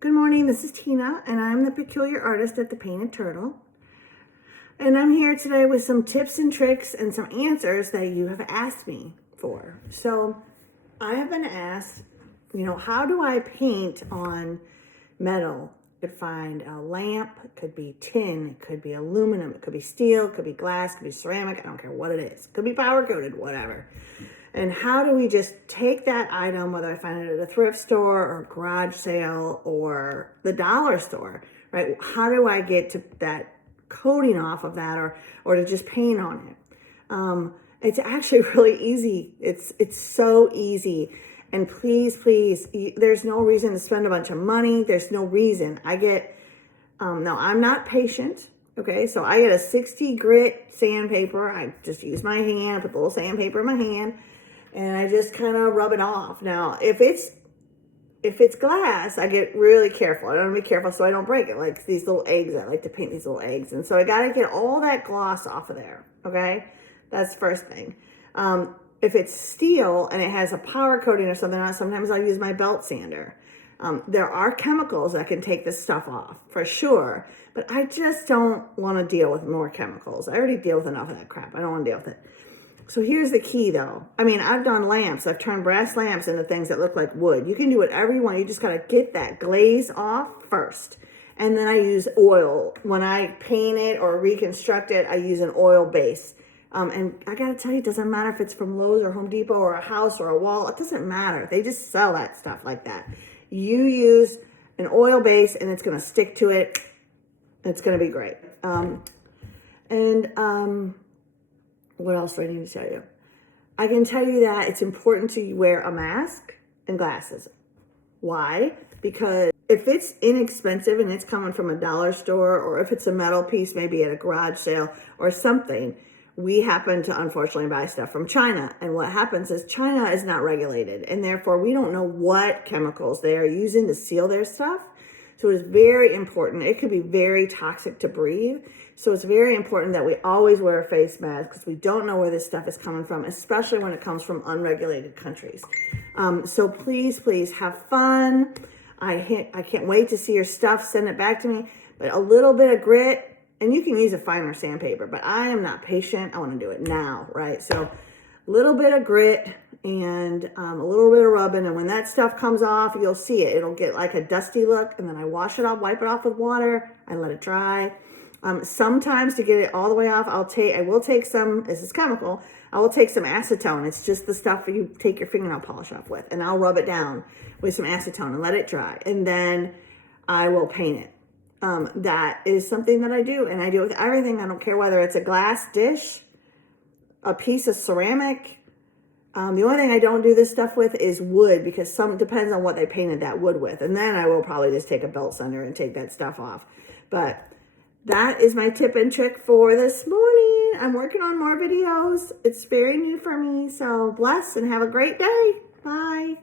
Good morning, this is Tina, and I'm the peculiar artist at the Painted Turtle. And I'm here today with some tips and tricks and some answers that you have asked me for. So I have been asked, how do I paint on metal? You could find a lamp, it could be tin, it could be aluminum, it could be steel, it could be glass, it could be ceramic, I don't care what it is. It could be powder coated, whatever. And how do we just take that item, whether I find it at a thrift store or a garage sale or the dollar store, right? How do I get to that coating off of that or to just paint on it? It's actually really easy. It's so easy. And please, there's no reason to spend a bunch of money. There's no reason. Now I'm not patient. Okay, so I get a 60 grit sandpaper. I just use my hand, put the little sandpaper in my hand, and I just kind of rub it off. Now, if it's glass, I get really careful. I don't want to be careful so I don't break it. Like these little eggs, I like to paint these little eggs. And so I got to get all that gloss off of there, okay? That's the first thing. If it's steel and it has a powder coating or something on it, sometimes I'll use my belt sander. There are chemicals that can take this stuff off, for sure. But I just don't want to deal with more chemicals. I already deal with enough of that crap. I don't want to deal with it. So here's the key, though. I mean, I've done lamps. I've turned brass lamps into things that look like wood. You can do whatever you want. You just got to get that glaze off first. And then I use oil. When I paint it or reconstruct it, I use an oil base. And I got to tell you, it doesn't matter if it's from Lowe's or Home Depot or a house or a wall. It doesn't matter. They just sell that stuff like that. You use an oil base and it's going to stick to it. It's going to be great. What else do I need to tell you? I can tell you that it's important to wear a mask and glasses. Why? Because if it's inexpensive and it's coming from a dollar store, or if it's a metal piece, maybe at a garage sale or something, we happen to unfortunately buy stuff from China. And what happens is China is not regulated, and therefore we don't know what chemicals they are using to seal their stuff. So it's very important. It could be very toxic to breathe. So it's very important that we always wear a face mask because we don't know where this stuff is coming from, especially when it comes from unregulated countries. So please have fun. I can't wait to see your stuff. Send it back to me. But a little bit of grit, and you can use a finer sandpaper, but I am not patient. I want to do it now, right? So a little bit of grit and a little bit of rubbing, and when that stuff comes off, you'll see it. It'll get like a dusty look, and then I wash it off, wipe it off with water. I let it dry. Sometimes to get it all the way off, I will take some, this is chemical, I will take some acetone. It's just the stuff you take your fingernail polish off with, and I'll rub it down with some acetone and let it dry, and then I will paint it. That is something that I do, and I do it with everything. I don't care whether it's a glass dish, a piece of ceramic. The only thing I don't do this stuff with is wood, because depends on what they painted that wood with. And then I will probably just take a belt sander and take that stuff off. But that is my tip and trick for this morning. I'm working on more videos. It's very new for me. So bless and have a great day. Bye.